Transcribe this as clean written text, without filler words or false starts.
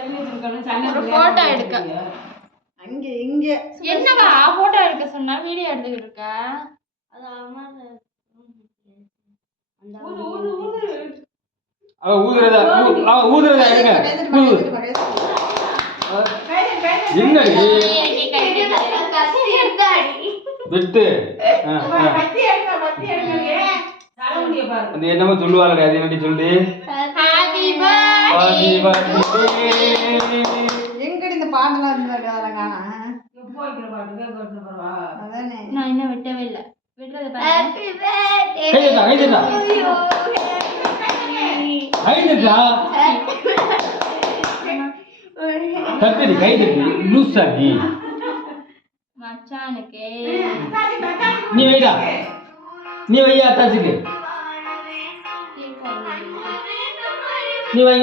ஒரு போட்டோ எடுக்க அங்க இங்க என்னவா போட்டோ எடுக்க சொன்னா வீடியோ எடுத்துக்கிட்டு இருக்க அது அம்மா அந்த ஊதுறதா எடுங்க என்னடி விட்டு அந்த என்னமோ சொல்லுவாங்க அது என்னடி சொல்லி எங்கடி இந்த பாட்டெல்லாம் வந்து காணா நான் இன்னும் விட்டவே இல்லை விடுறது கத்தடி கை தட்டி லூசா நீ மச்சானுக்கு நீ வைடா நீ வையா அத்தாச்சிக்கு நீ வை